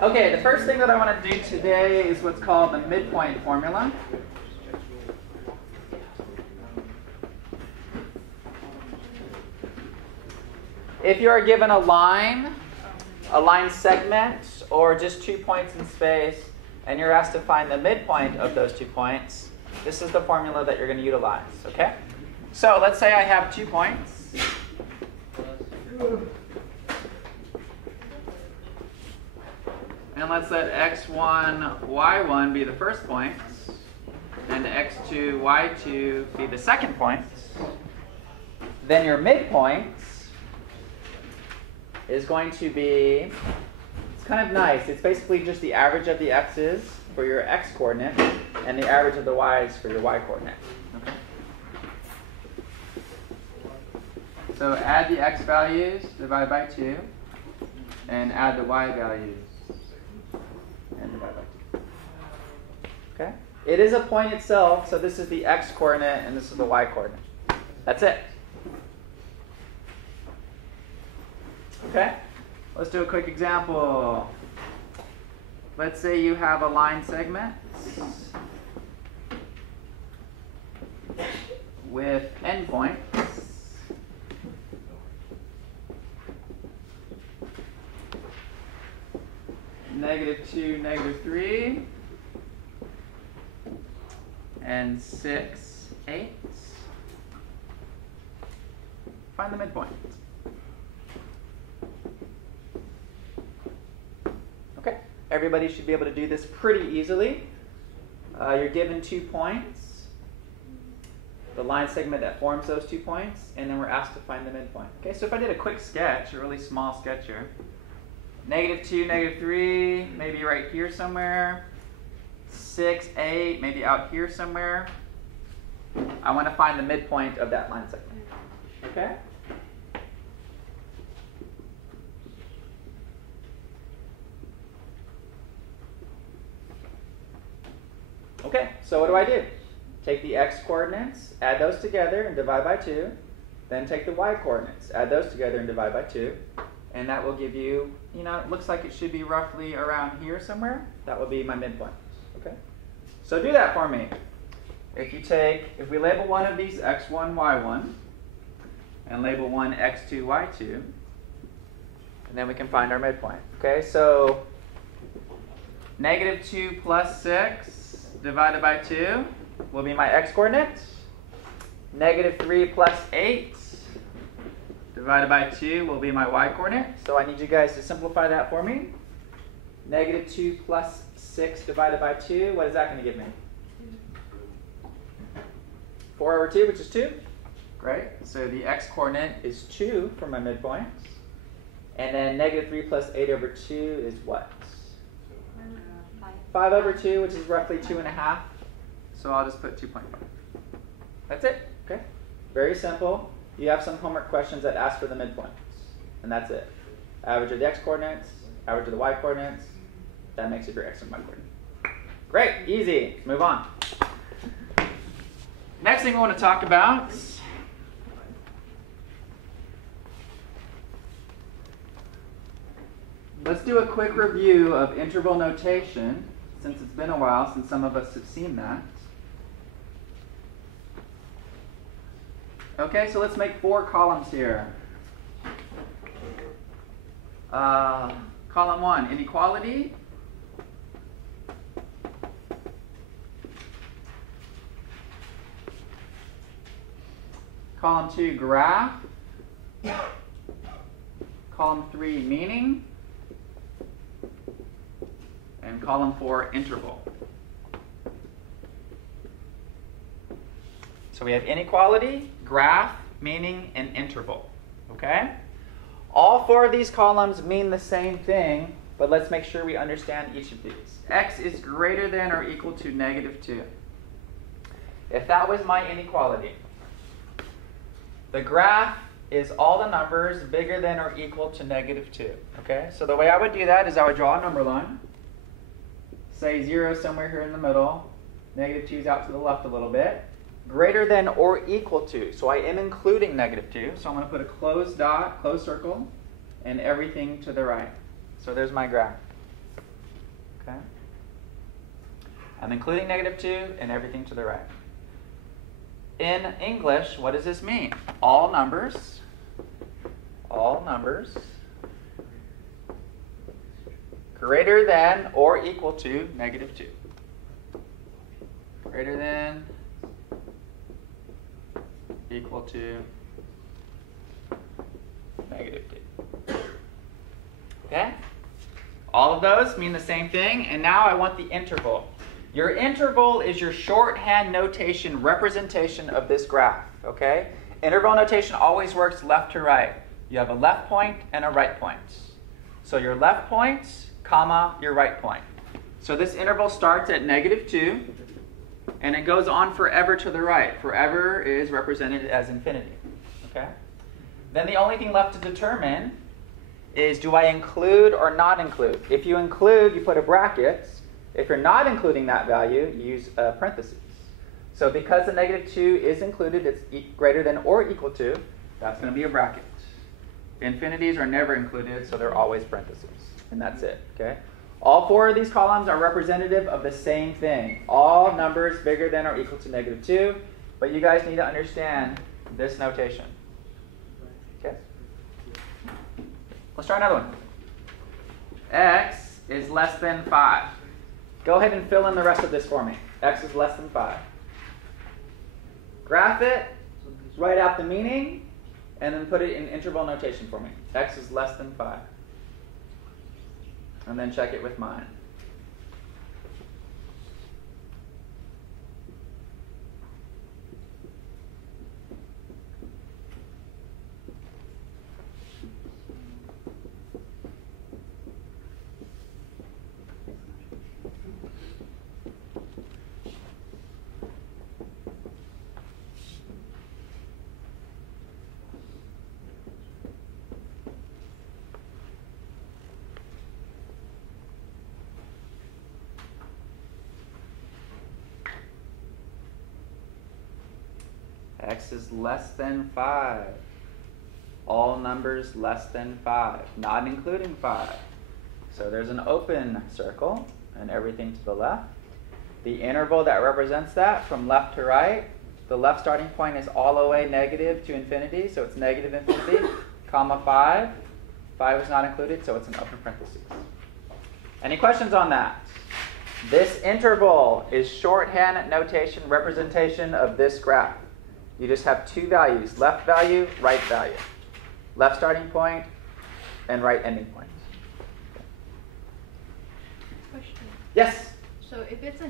Okay, the first thing that I want to do today is what's called the midpoint formula. If you are given a line segment, or just 2 points in space, and you're asked to find the midpoint of those 2 points, this is the formula that you're going to utilize, okay? So let's say I have 2 points. And let's let x1, y1 be the first point, and x2, y2 be the second point. Then your midpoint is going to be, it's kind of nice. It's basically just the average of the x's for your x coordinate and the average of the y's for your y coordinate. Okay? So add the x values, divide by 2, and add the y values, and divide by 2. Okay? It is a point itself, so this is the x coordinate and this is the y coordinate. That's it. Okay? Let's do a quick example. Let's say you have a line segment with endpoints. -2, -3, and 6, 8. Find the midpoint. Okay, everybody should be able to do this pretty easily. You're given 2 points, the line segment that forms those 2 points, and then we're asked to find the midpoint. Okay, so if I did a quick sketch, a really small sketch here, -2, -3, maybe right here somewhere, 6, 8, maybe out here somewhere. I want to find the midpoint of that line segment. Okay? Okay, so what do? Take the x coordinates, add those together and divide by 2. Then take the y coordinates, add those together and divide by 2. And that will give you, it looks like it should be roughly around here somewhere. That will be my midpoint. Okay? So do that for me. If we label one of these x1, y1, and label one x2, y2, and then we can find our midpoint. Okay, so -2 plus 6 divided by 2 will be my x coordinate. -3 plus 8 divided by 2 will be my y coordinate. So I need you guys to simplify that for me. -2 plus 6 divided by 2, what is that going to give me? 4 over 2, which is 2. Great. So the x coordinate is 2 for my midpoint. And then -3 plus 8 over 2 is what? 5 over 2, which is roughly 2.5. So I'll just put 2.5. That's it. Okay. Very simple. You have some homework questions that ask for the midpoints. And that's it. Average of the x coordinates, average of the y coordinates. That makes it your x and y coordinate. Great. Easy. Let's move on. Next thing we want to talk about, let's do a quick review of interval notation, since it's been a while since some of us have seen that. Okay, so let's make 4 columns here. Column 1, inequality. Column 2, graph. Column 3, meaning. And column 4, interval. So we have inequality, graph, meaning, and interval. Okay? All 4 of these columns mean the same thing, but let's make sure we understand each of these. X is greater than or equal to -2. If that was my inequality, the graph is all the numbers bigger than or equal to -2. Okay? So the way I would do that is I would draw a number line. Say 0 somewhere here in the middle. -2 is out to the left a little bit. Greater than or equal to. So I am including -2. So I'm going to put a closed dot, closed circle, and everything to the right. So there's my graph. Okay? I'm including -2 and everything to the right. In English, what does this mean? All numbers greater than or equal to -2. Greater than, equal to -2. Okay? All of those mean the same thing, and now I want the interval. Your interval is your shorthand notation representation of this graph, okay? Interval notation always works left to right. You have a left point and a right point. So your left point, comma, your right point. So this interval starts at -2, and it goes on forever to the right. Forever is represented as infinity, okay? Then the only thing left to determine is, do I include or not include? If you include, you put a bracket. If you're not including that value, you use parentheses. So because the -2 is included, it's greater than or equal to, that's going to be a bracket. Infinities are never included, so they're always parentheses. And that's it, okay? All 4 of these columns are representative of the same thing. All numbers bigger than or equal to -2, but you guys need to understand this notation. Okay? Let's try another one. X is less than 5. Go ahead and fill in the rest of this for me. X is less than 5. Graph it, write out the meaning, and then put it in interval notation for me. X is less than 5. And then check it with mine. X is less than 5. All numbers less than 5, not including 5. So there's an open circle and everything to the left. The interval that represents that from left to right, the left starting point is all the way negative to infinity, so it's negative infinity, comma 5. 5 is not included, so it's an open parentheses. Any questions on that? This interval is shorthand notation representation of this graph. You just have 2 values, left value, right value. Left starting point and right ending point. Question. Yes? So if it's a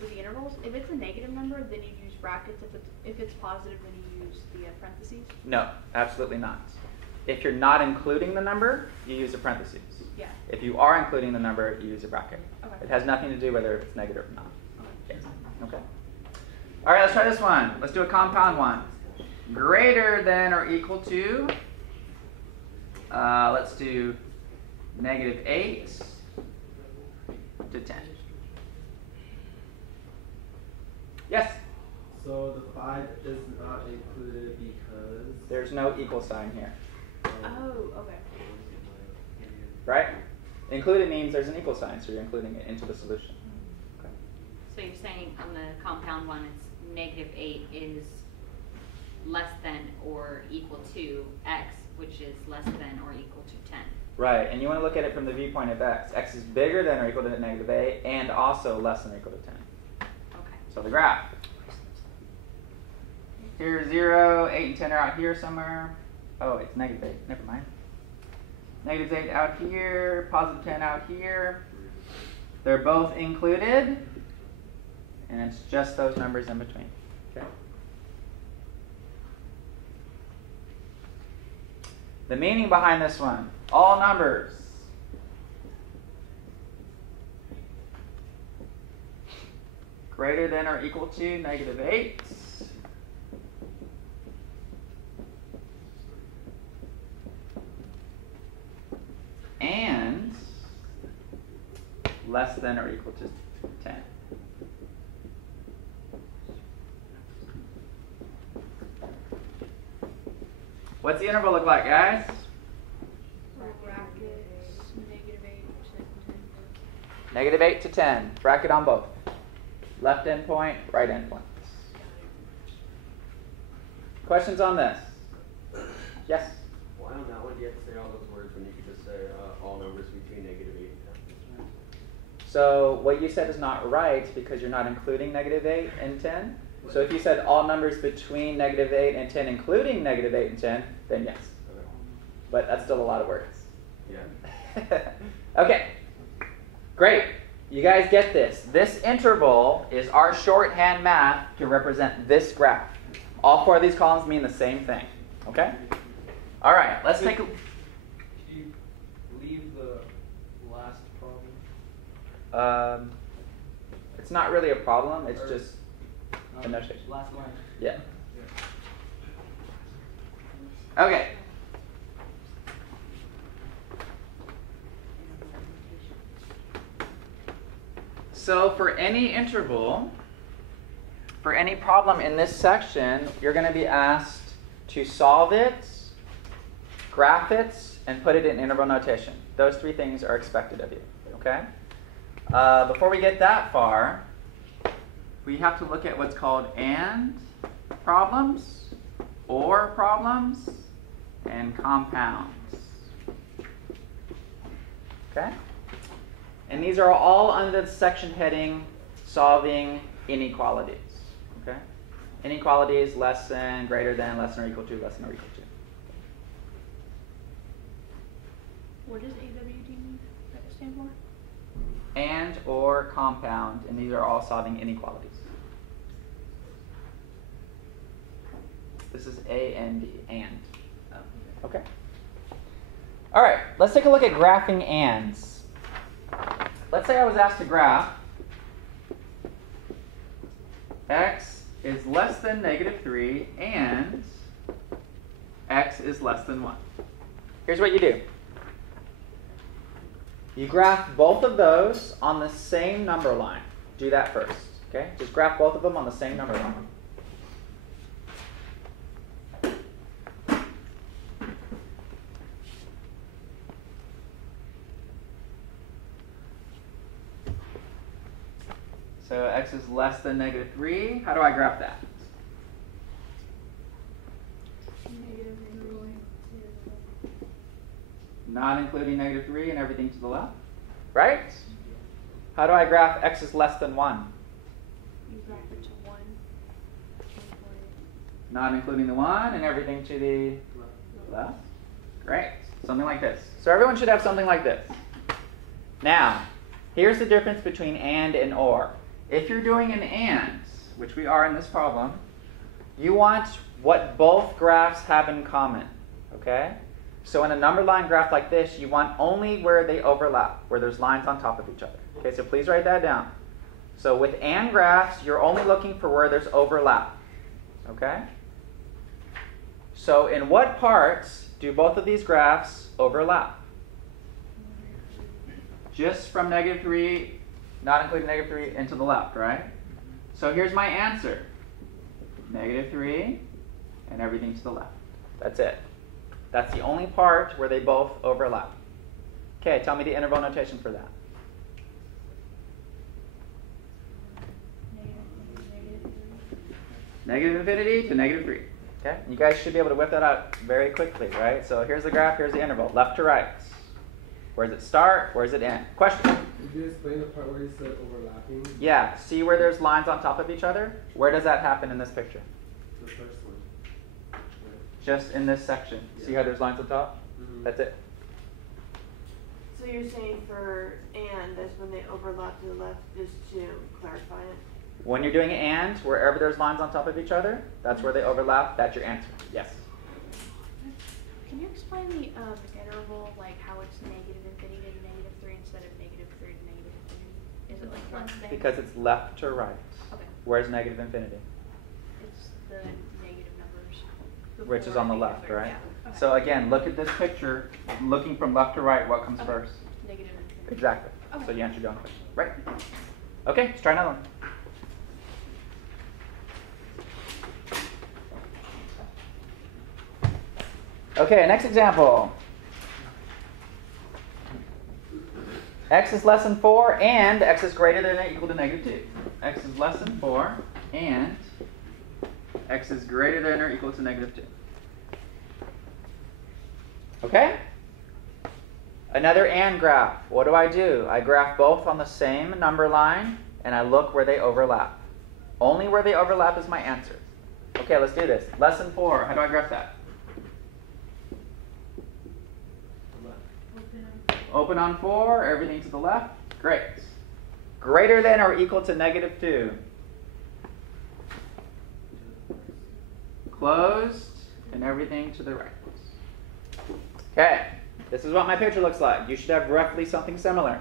with the intervals, if it's a negative number, then you use brackets. If it's positive, then you use the parentheses? No, absolutely not. If you're not including the number, you use a parentheses. Yeah. If you are including the number, you use a bracket. Okay. It has nothing to do whether it's negative or not. Okay. Okay. All right, let's try this one. Let's do a compound one. Greater than or equal to, let's do -8 to 10. Yes? So the 5 is not included because... There's no equal sign here. Oh, okay. Right? Included means there's an equal sign, so you're including it into the solution. Okay. So you're saying on the compound one, it's -8 is less than or equal to x, which is less than or equal to 10. Right, and you want to look at it from the viewpoint of x. X is bigger than or equal to -8 and also less than or equal to 10. Okay. So the graph. Here's 0, 8 and 10 are out here somewhere. Oh, it's -8. Never mind. -8 out here, +10 out here. They're both included, and it's just those numbers in between. Okay. The meaning behind this one: all numbers greater than or equal to -8 and less than or equal to 10. What's the interval look like, guys? -8 to 10. Bracket on both. Left endpoint, right endpoint. Questions on this? Yes? Why on that one do you have to say all those words when you could just say all numbers between -8 and 10? So what you said is not right because you're not including -8 and 10. So if you said all numbers between -8 and 10, including -8 and 10, then yes. Okay. But that's still a lot of words. Yeah. Okay. Great. You guys get this. This interval is our shorthand math to represent this graph. All 4 of these columns mean the same thing. Okay? All right. Let's take a... Could you leave the last problem? It's not really a problem. It's just a notation. Last line. Yeah. Okay. So for any interval, for any problem in this section, you're going to be asked to solve it, graph it, and put it in interval notation. Those 3 things are expected of you. Okay? Before we get that far, we have to look at what's called AND problems, OR problems, and compounds. Okay? And these are all under the section heading solving inequalities. Okay? Inequalities less than, greater than, less than or equal to, less than or equal to. What does AWD stand for? And or compound, and these are all solving inequalities. This is A and D, and. Okay. All right, let's take a look at graphing ands. Let's say I was asked to graph x is less than -3 and x is less than 1. Here's what you do. You graph both of those on the same number line. Do that first. Okay? Just graph both of them on the same number line. So x is less than -3. How do I graph that? Not including -3 and everything to the left. Right? How do I graph x is less than 1? You graph it to 1. Not including the 1 and everything to the left. Great. Something like this. So everyone should have something like this. Now, here's the difference between and or. If you're doing an and, which we are in this problem, you want what both graphs have in common. Okay? So in a number line graph like this, you want only where they overlap, where there's lines on top of each other. Okay, so please write that down. So with and graphs, you're only looking for where there's overlap. Okay? So in what parts do both of these graphs overlap? Just from -3, not including -3, into the left, right? So here's my answer. -3 and everything to the left. That's it. That's the only part where they both overlap. Okay, tell me the interval notation for that. -infinity to -3. Okay, you guys should be able to whip that out very quickly, right? So here's the graph, here's the interval, left to right. Where does it start? Where does it end? Question? Did you explain the part where you said overlapping? Yeah, see where there's lines on top of each other? Where does that happen in this picture? The first one. Just in this section. See how there's lines on top? Mm-hmm. That's it. So you're saying for and, that's when they overlap to the left, just to clarify it? When you're doing and, wherever there's lines on top of each other, that's where they overlap. That's your answer. Yes. Can you explain the interval, like how it's -infinity to -3 instead of -3 to -infinity? Is it like less than? Because it's left to right. Okay. Where's -infinity? It's the negative numbers. Which is before on the negative left, third. right? Yeah. Okay. So again, look at this picture. Looking from left to right, what comes Okay. first? Negative infinity. Exactly. Okay. So you answered your own question. Right. Okay, let's try another one. Okay, next example. X is less than 4 and x is greater than or equal to negative 2. X is less than 4 and x is greater than or equal to negative 2. Okay? Another and graph. What do? I graph both on the same number line and I look where they overlap. Only where they overlap is my answer. Okay, let's do this. Less than 4. How do I graph that? Open on 4, everything to the left. Great. Greater than or equal to negative 2. Closed and everything to the right. Okay, this is what my picture looks like. You should have roughly something similar.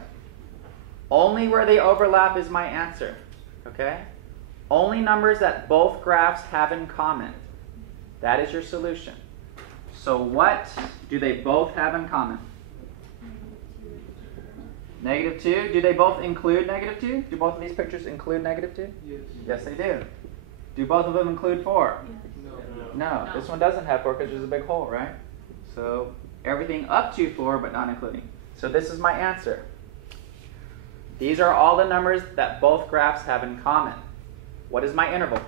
Only where they overlap is my answer. Okay? Only numbers that both graphs have in common. That is your solution. So what do they both have in common? Negative 2. Do they both include negative 2? Do both of these pictures include negative 2? Yes. Yes, they do. Do both of them include 4? No. No. This one doesn't have 4 because there's a big hole, right? So everything up to 4 but not including. So this is my answer. These are all the numbers that both graphs have in common. What is my interval?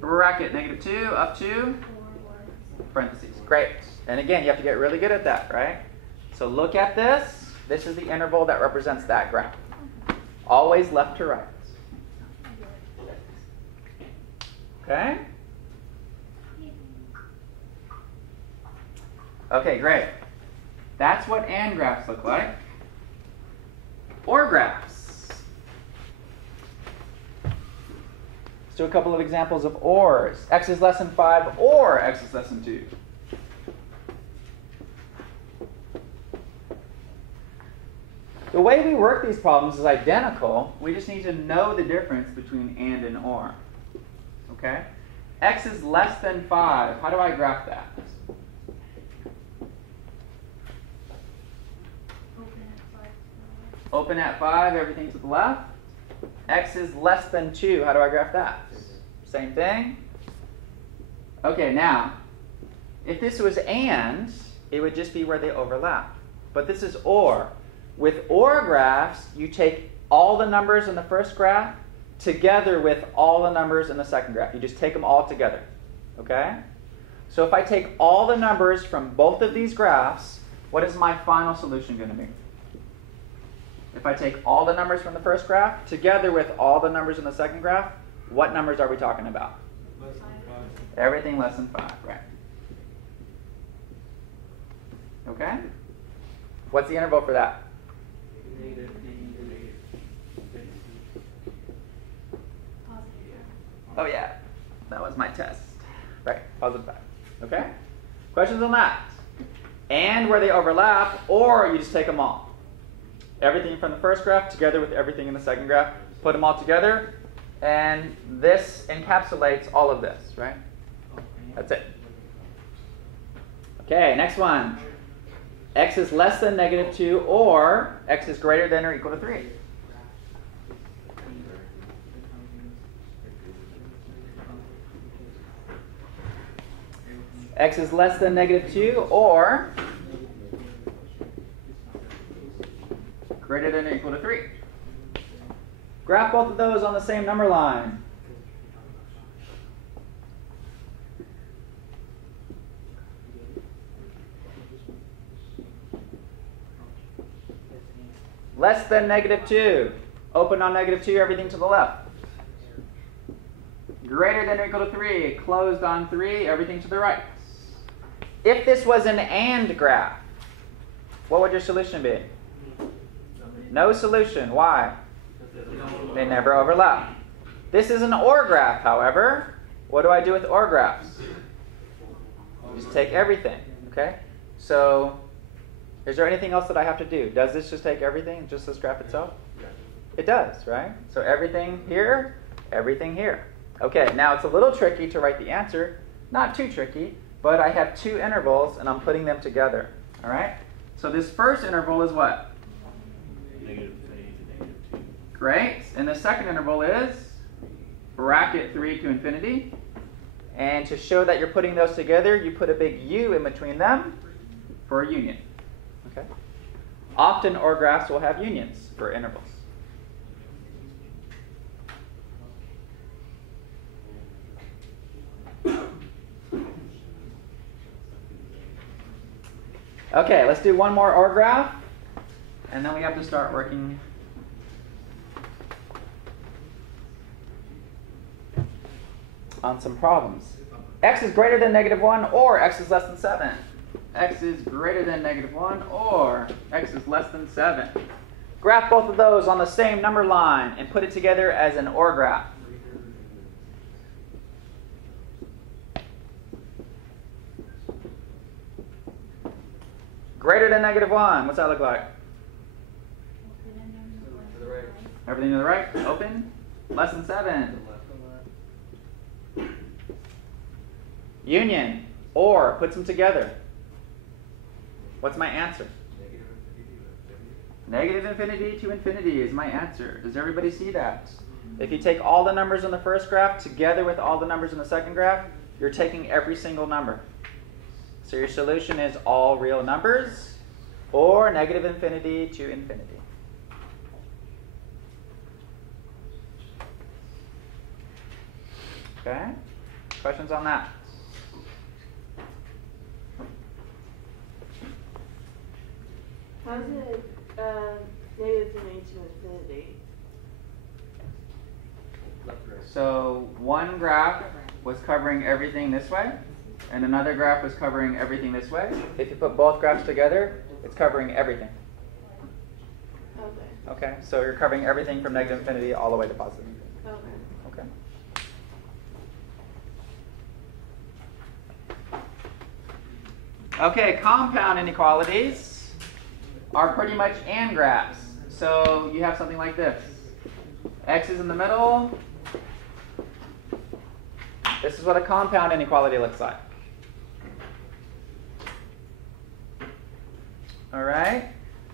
Bracket negative 2 up to parentheses. Great. And again, you have to get really good at that, right? So look at this. This is the interval that represents that graph. Always left to right. Okay? Okay, great. That's what and graphs look like. Or graphs. Let's do a couple of examples of ors. X is less than 5 or x is less than 2. The way we work these problems is identical. We just need to know the difference between and or. Okay? X is less than 5. How do I graph that? Open at 5, everything to the left. X is less than 2. How do I graph that? Same thing. Okay, now, if this was and, it would just be where they overlap. But this is or. With or graphs, you take all the numbers in the first graph together with all the numbers in the second graph. You just take them all together. Okay? So if I take all the numbers from both of these graphs, what is my final solution going to be? If I take all the numbers from the first graph together with all the numbers in the second graph, what numbers are we talking about? Less than 5. Everything less than 5, right? Okay? What's the interval for that? Negative Oh yeah, that was my test. Right, positive 5. Okay? Questions on that? And where they overlap, or you just take them all. Everything from the first graph together with everything in the second graph. Put them all together, and this encapsulates all of this, right? That's it. Okay, next one. X is less than negative 2, or x is greater than or equal to 3. X is less than negative 2, or greater than or equal to 3. Graph both of those on the same number line. Less than negative 2. Open on negative 2, everything to the left. Greater than or equal to 3. Closed on 3, everything to the right. If this was an and graph, what would your solution be? No solution. Why? They never overlap. This is an or graph, however. What do I do with or graphs? Just take everything. Okay? So, is there anything else that I have to do? Does this just take everything, just this graph itself? It does, right? So everything here, everything here. Okay, now it's a little tricky to write the answer. Not too tricky, but I have two intervals and I'm putting them together. All right? So this first interval is what? Negative 3 to negative 2. Great. And the second interval is bracket 3 to infinity. And to show that you're putting those together, you put a big U in between them for a union. Okay? Often OR graphs will have unions for intervals. Okay, let's do one more OR graph, and then we have to start working on some problems. X is greater than -1 or X is less than 7. X is greater than -1 or X is less than 7. Graph both of those on the same number line and put it together as an OR graph. Greater than -1, what's that look like? To the right. Everything to the right, open. Less than 7. Union, or, puts them together. What's my answer? Negative infinity to infinity is my answer. Does everybody see that? If you take all the numbers in the first graph together with all the numbers in the second graph, you're taking every single number. So your solution is all real numbers or negative infinity to infinity. Okay? Questions on that? How's it negative infinity to infinity? Left to right. So one graph was covering everything this way, and another graph was covering everything this way. If you put both graphs together, it's covering everything. Okay. Okay? So you're covering everything from negative infinity all the way to positive infinity. Okay. Okay? Okay, compound inequalities are pretty much and graphs. So you have something like this. X is in the middle. This is what a compound inequality looks like. All right?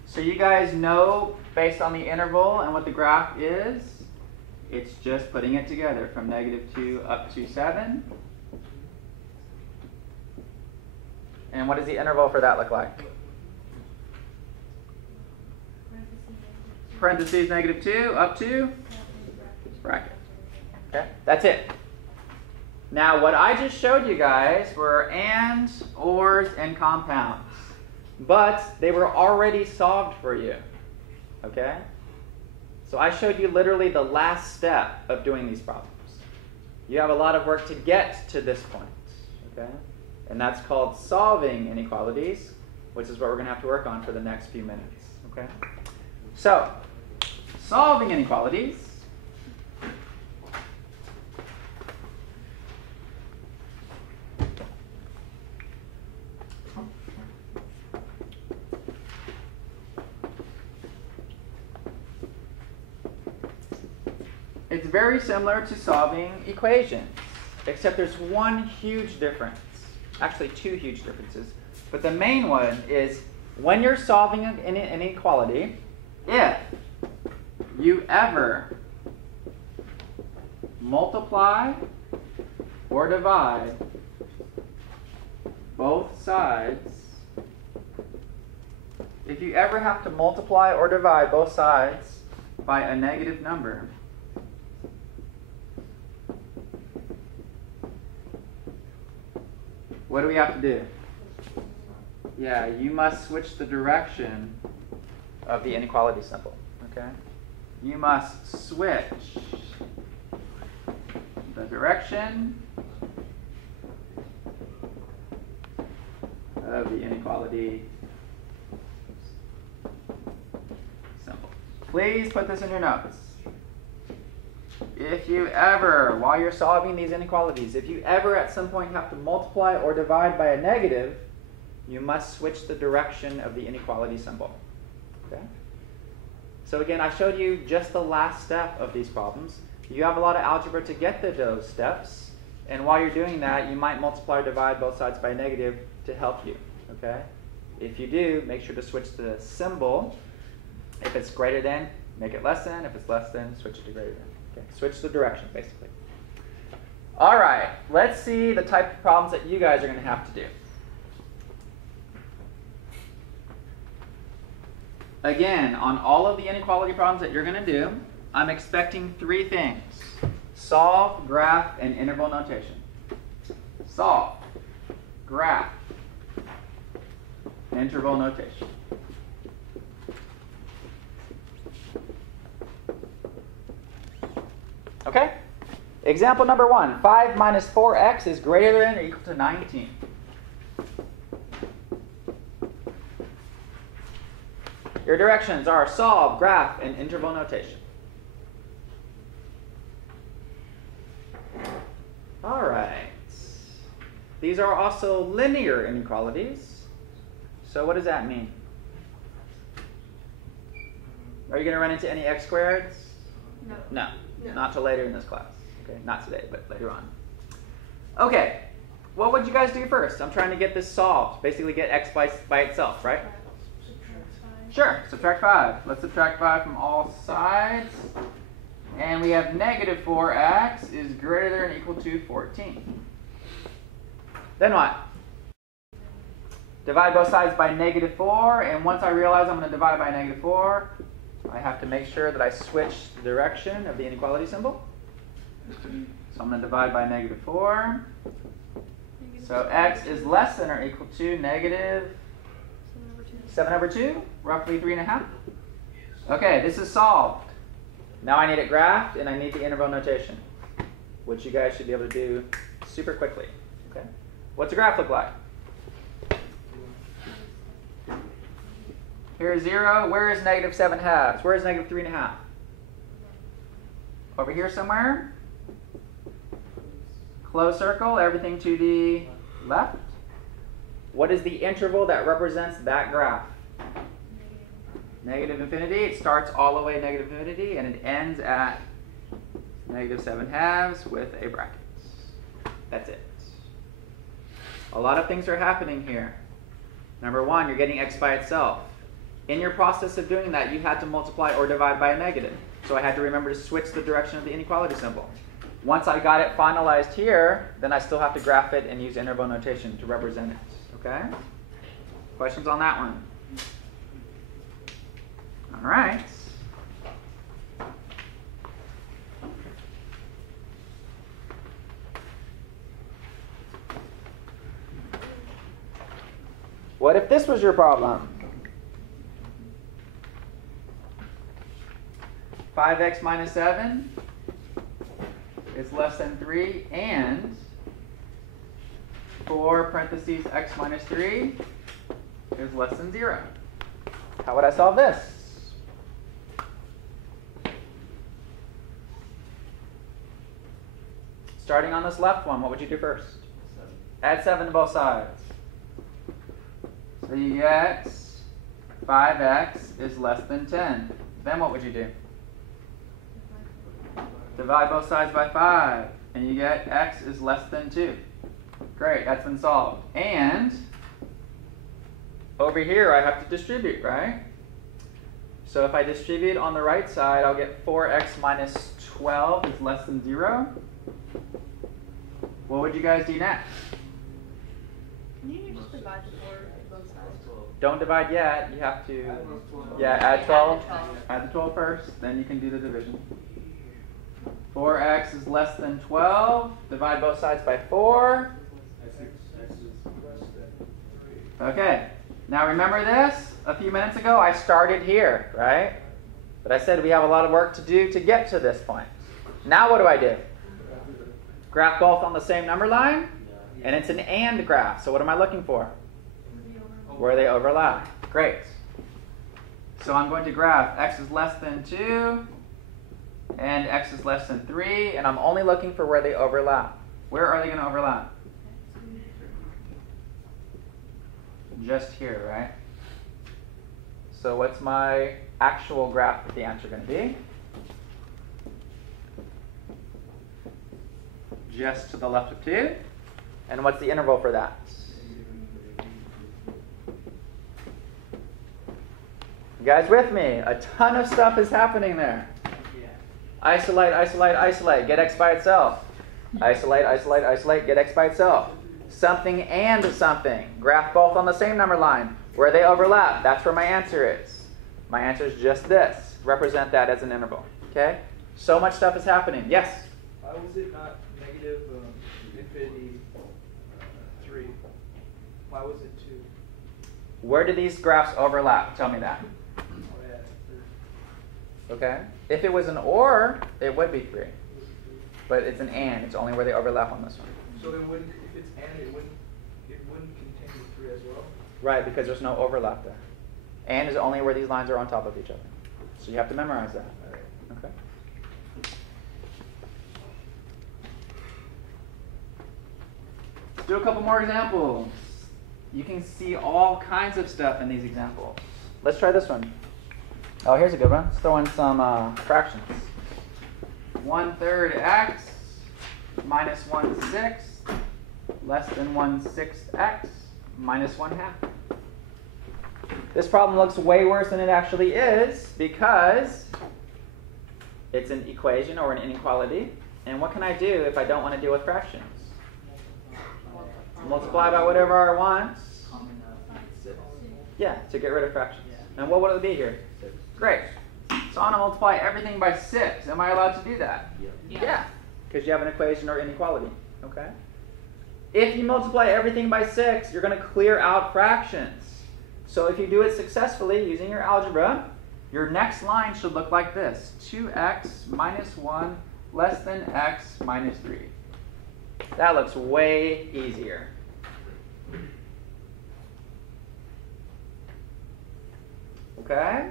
So you guys know, based on the interval and what the graph is, it's just putting it together from -2 up to 7. And what does the interval for that look like? Parentheses -2 up to bracket. Okay, that's it. Now what I just showed you guys were ands, ors, and compounds. But they were already solved for you. Okay? So I showed you literally the last step of doing these problems. You have a lot of work to get to this point. Okay? And that's called solving inequalities, which is what we're going to have to work on for the next few minutes. Okay? So, solving inequalities. It's very similar to solving equations, except there's one huge difference. Actually, two huge differences. But the main one is when you're solving an inequality, if you ever multiply or divide both sides, if you ever have to multiply or divide both sides by a negative number, what do we have to do? Yeah, you must switch the direction of the inequality symbol. Okay? You must switch the direction of the inequality symbol. Please put this in your notes. If you ever, while you're solving these inequalities, if you ever at some point have to multiply or divide by a negative, you must switch the direction of the inequality symbol. Okay? So again, I showed you just the last step of these problems. You have a lot of algebra to get to those steps, and while you're doing that, you might multiply or divide both sides by a negative to help you. Okay? If you do, make sure to switch the symbol. If it's greater than, make it less than. If it's less than, switch it to greater than. Okay, switch the direction, basically. All right, let's see the type of problems that you guys are going to have to do. Again, on all of the inequality problems that you're going to do, I'm expecting three things. Solve, graph, and interval notation. Solve, graph, interval notation. Okay? Example number 1. 5 minus 4x is greater than or equal to 19. Your directions are solve, graph, and interval notation. All right. These are also linear inequalities. So what does that mean? Are you going to run into any x squareds? No. Not till later in this class. Okay, not today, but later on. Okay, what would you guys do first? I'm trying to get this solved. Basically get x by itself, right? Sure, subtract 5. Let's subtract 5 from all sides. And we have negative 4x is greater than or equal to 14. Then what? Divide both sides by negative 4. And once I realize I'm going to divide by negative 4, I have to make sure that I switch the direction of the inequality symbol. So I'm going to divide by negative 4. So x is less than or equal to negative 7 over 2, roughly 3.5. Okay, this is solved. Now I need it graphed, and I need the interval notation, which you guys should be able to do super quickly. Okay, what's a graph look like? Here's 0. Where is negative 7 halves? Where is negative 3.5? Over here somewhere. Close circle, everything to the left. What is the interval that represents that graph? Negative infinity. It starts all the way negative infinity, and it ends at negative 7 halves with a bracket. That's it. A lot of things are happening here. Number 1, you're getting x by itself. In your process of doing that, you had to multiply or divide by a negative. So I had to remember to switch the direction of the inequality symbol. Once I got it finalized here, then I still have to graph it and use interval notation to represent it. Okay? Questions on that one? All right. What if this was your problem? 5x minus 7 is less than 3, and 4 parentheses x minus 3 is less than 0. How would I solve this? Starting on this left one, what would you do first? 7. Add 7 to both sides. So you get 5x is less than 10. Then what would you do? Divide both sides by 5, and you get x is less than 2. Great, that's been solved. And over here I have to distribute, right? So if I distribute on the right side, I'll get 4x minus 12 is less than 0. What would you guys do next? Can you just divide the 4 on both sides? Don't divide yet. You have to, add 12. Add the 12 first, then you can do the division. 4x is less than 12. Divide both sides by 4. Okay. Now remember this? A few minutes ago I started here, right? But I said we have a lot of work to do to get to this point. Now what do? Graph both on the same number line? And it's an AND graph. So what am I looking for? Where they overlap. Great. So I'm going to graph x is less than 2 and x is less than 3, and I'm only looking for where they overlap. Where are they going to overlap? Just here, right? So what's my actual graph with the answer going to be? Just to the left of 2. And what's the interval for that? You guys with me? A ton of stuff is happening there. Isolate, isolate, isolate. Get x by itself. Isolate, isolate, isolate. Get x by itself. Something and something. Graph both on the same number line. Where they overlap, that's where my answer is. My answer is just this. Represent that as an interval. Okay? So much stuff is happening. Yes? Why was it not negative infinity 3? Why was it 2? Where do these graphs overlap? Tell me that. Oh, yeah, Okay? If it was an or, it would be 3. But it's an and. It's only where they overlap on this one. so then if it's and, it wouldn't contain the 3 as well? Right, because there's no overlap there. And is only where these lines are on top of each other. So you have to memorize that. Okay? Let's do a couple more examples. You can see all kinds of stuff in these examples. Let's try this one. Oh, here's a good one. Let's throw in some fractions. 1/3 x minus 1/6 less than 1/6 x minus 1/2. This problem looks way worse than it actually is because it's an equation or an inequality. And what can I do if I don't want to deal with fractions? Multiply by whatever I want. Yeah, to get rid of fractions. And what would it be here? 6. Great. So I'm going to multiply everything by 6. Am I allowed to do that? Yeah. Because you have an equation or inequality. Okay? If you multiply everything by 6, you're going to clear out fractions. So if you do it successfully using your algebra, your next line should look like this. 2x minus 1 less than x minus 3. That looks way easier. Okay?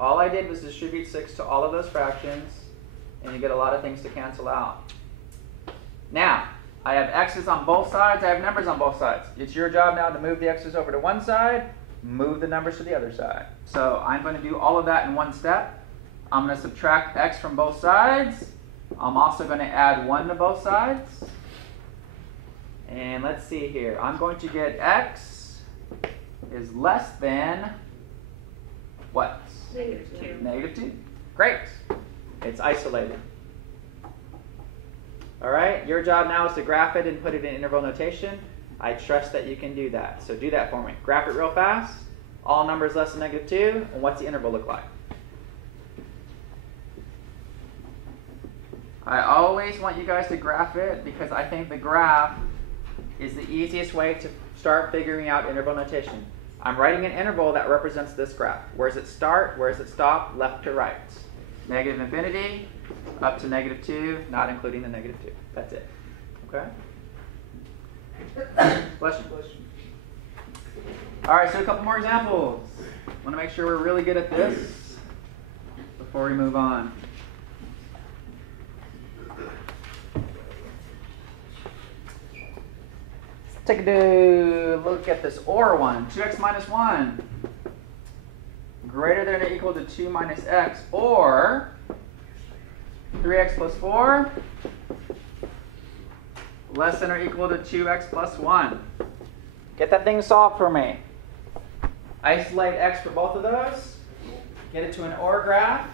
All I did was distribute 6 to all of those fractions, and you get a lot of things to cancel out. Now, I have x's on both sides, I have numbers on both sides. It's your job now to move the x's over to one side, move the numbers to the other side. So I'm going to do all of that in one step. I'm going to subtract x from both sides. I'm also going to add 1 to both sides. And let's see here. I'm going to get x is less than what? -2. -2. Great. It's isolated. All right, your job now is to graph it and put it in interval notation. I trust that you can do that. So do that for me. Graph it real fast. All numbers less than -2. And what's the interval look like? I always want you guys to graph it because I think the graph is the easiest way to start figuring out interval notation. I'm writing an interval that represents this graph. Where does it start? Where does it stop? Left to right. Negative infinity, up to -2, not including the -2. That's it. Okay? Bless you. All right, so a couple more examples. I want to make sure we're really good at this before we move on. Take a look at this OR one. 2x minus 1 greater than or equal to 2 minus x, or 3x plus 4 less than or equal to 2x plus 1. Get that thing solved for me. Isolate x for both of those. Get it to an OR graph.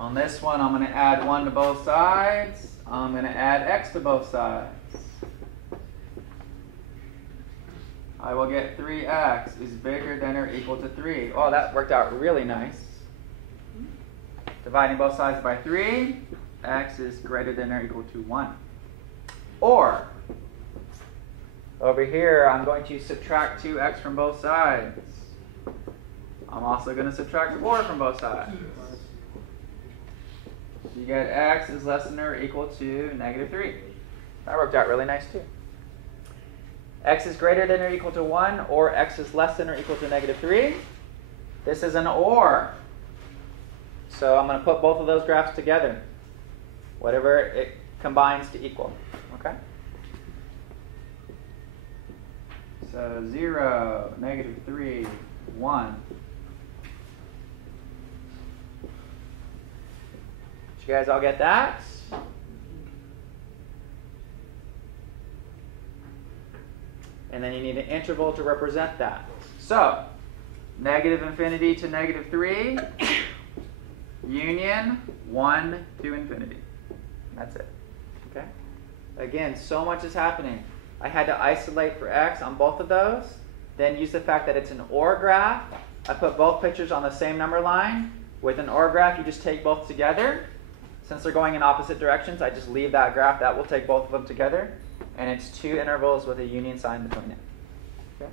On this one, I'm going to add 1 to both sides. I'm going to add x to both sides. I will get 3x is bigger than or equal to 3. Oh, that worked out really nice. Dividing both sides by 3, x is greater than or equal to 1. Or, over here, I'm going to subtract 2x from both sides. I'm also going to subtract 4 from both sides. You get x is less than or equal to -3. That worked out really nice too. X is greater than or equal to 1, or x is less than or equal to -3. This is an OR. So I'm going to put both of those graphs together. Whatever it combines to equal. Okay? So 0, -3, 1. You guys all get that? And then you need an interval to represent that. So, negative infinity to negative 3, union 1 to infinity. That's it. Okay? Again, so much is happening. I had to isolate for x on both of those, then use the fact that it's an OR graph. I put both pictures on the same number line. With an OR graph, you just take both together. Since they're going in opposite directions, I just leave that graph. That will take both of them together. And it's 2 intervals with a union sign between it. Okay?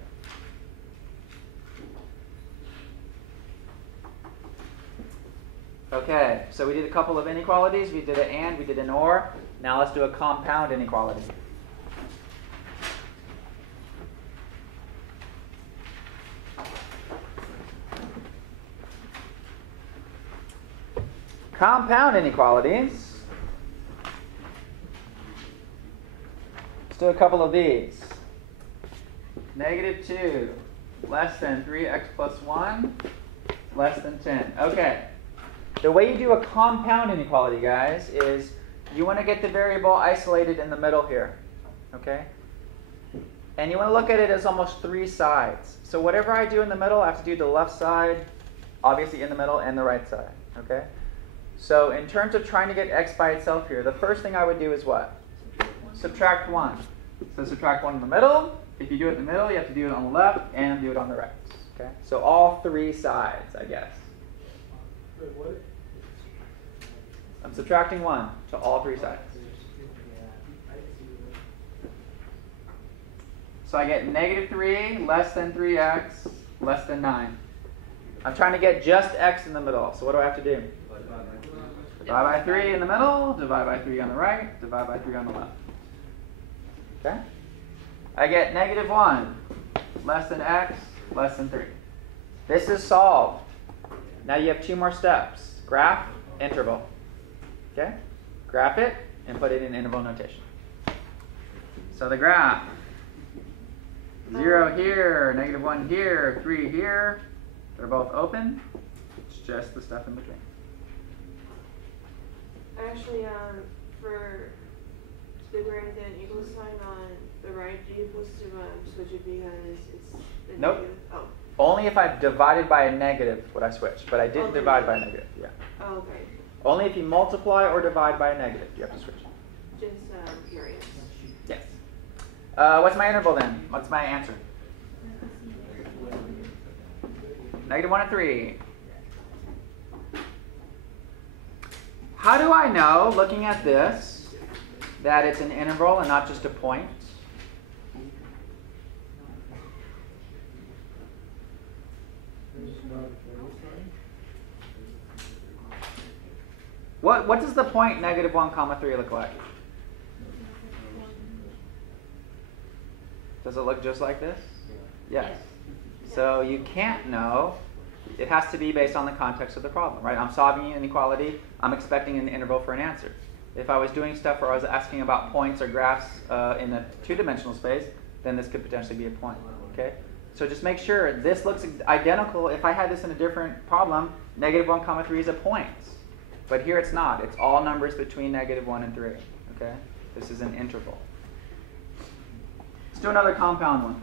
Okay, so we did a couple of inequalities. We did an AND, we did an OR. Now let's do a compound inequality. Compound inequalities. Let's do a couple of these. Negative 2 less than 3x plus 1 less than 10. Okay. The way you do a compound inequality, guys, is you want to get the variable isolated in the middle here. Okay? And you want to look at it as almost 3 sides. So whatever I do in the middle, I have to do the left side, obviously in the middle, and the right side. Okay? So in terms of trying to get x by itself here, the first thing I would do is what? Subtract 1. So subtract 1 in the middle. If you do it in the middle, you have to do it on the left and do it on the right. Okay? So all 3 sides, I guess. Wait, what? I'm subtracting 1 to all 3 sides. So I get negative 3 less than 3x less than 9. I'm trying to get just x in the middle. So what do I have to do? Divide by 3 in the middle, divide by 3 on the right, divide by 3 on the left. Okay? I get negative 1 less than x less than 3. This is solved. Now you have 2 more steps. Graph, interval. Okay? Graph it and put it in interval notation. So the graph. 0 here, negative 1 here, 3 here. They're both open. It's just the stuff in between. Actually, for the greater than equal sign on the right, do you supposed to switch it because it's the Nope. negative? Oh. Only if I've divided by a negative would I switch, but I didn't Okay. divide by a negative. Yeah. Oh, okay. Only if you multiply or divide by a negative, you have to switch. Just curious. Yes. What's my interval then? What's my answer? Negative 1 and 3. How do I know, looking at this, that it's an interval and not just a point? What does the point negative 1 comma 3 look like? Does it look just like this? Yes. So you can't know. It has to be based on the context of the problem, right? I'm solving an inequality. I'm expecting an interval for an answer. If I was doing stuff where I was asking about points or graphs in a 2-dimensional space, then this could potentially be a point, okay? So just make sure this looks identical. If I had this in a different problem, negative 1 comma 3 is a point. But here it's not. It's all numbers between negative 1 and 3, okay? This is an interval. Let's do another compound one.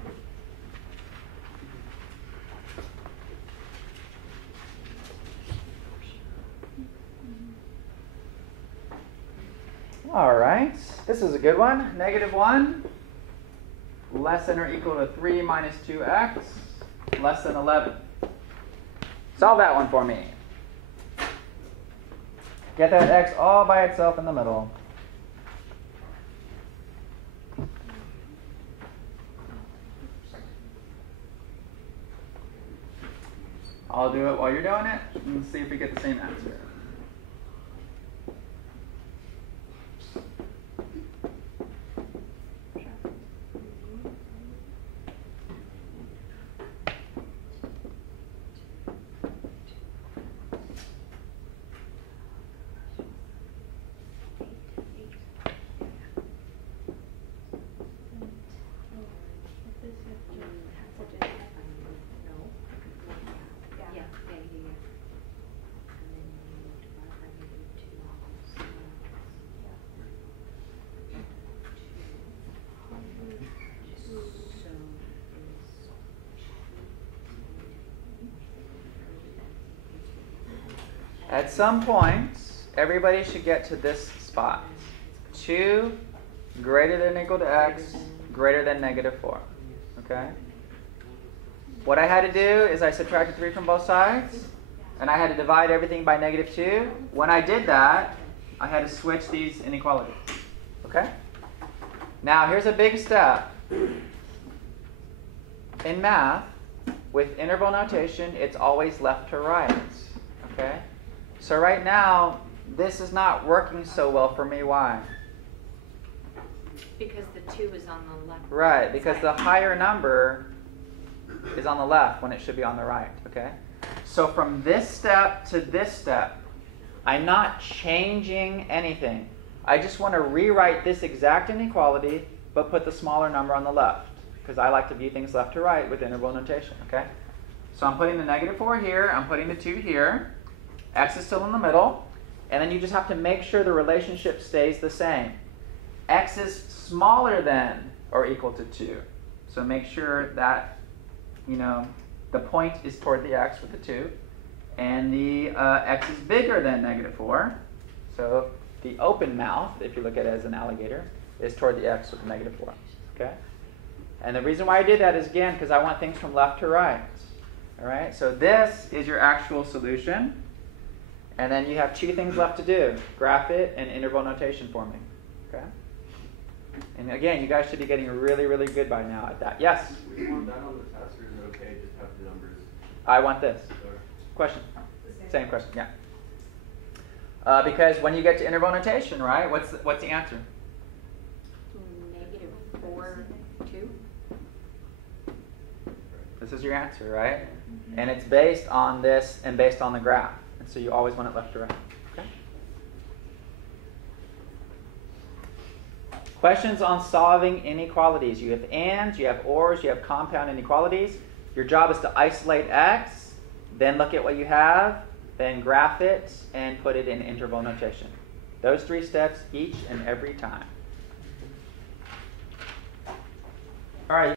All right, this is a good one. Negative 1 less than or equal to 3 minus 2x less than 11. Solve that one for me. Get that x all by itself in the middle. I'll do it while you're doing it and see if we get the same answer. At some point, everybody should get to this spot. 2 greater than or equal to x greater than -4. Okay? What I had to do is I subtracted 3 from both sides, and I had to divide everything by -2. When I did that, I had to switch these inequalities. Okay? Now, here's a big step. In math, with interval notation, it's always left to right. Okay? So right now, this is not working so well for me. Why? Because the 2 is on the left. Right, because the higher number is on the left when it should be on the right. Okay? So from this step to this step, I'm not changing anything. I just want to rewrite this exact inequality, but put the smaller number on the left, because I like to view things left to right with interval notation. Okay? So I'm putting the -4 here, I'm putting the 2 here, x is still in the middle, and then you just have to make sure the relationship stays the same. X is smaller than or equal to 2. So make sure that, the point is toward the x with the 2, and the x is bigger than -4. So the open mouth, if you look at it as an alligator, is toward the x with the -4. Okay? And the reason why I did that is, again, because I want things from left to right. All right? So this is your actual solution. And then you have 2 things left to do. Graph it and interval notation forming. Okay? And again, you guys should be getting really, really good by now at that. Yes? Would you want that on the test, or is it okay just to have the numbers? I want this. Or- Question? Same question, yeah. Because when you get to interval notation, right, what's the answer? -4, 2. This is your answer, right? And it's based on this and based on the graph. And so you always want it left to right. Okay? Questions on solving inequalities. You have ands, you have ors, you have compound inequalities. Your job is to isolate x, then look at what you have, then graph it, and put it in interval notation. Those 3 steps each and every time. All right.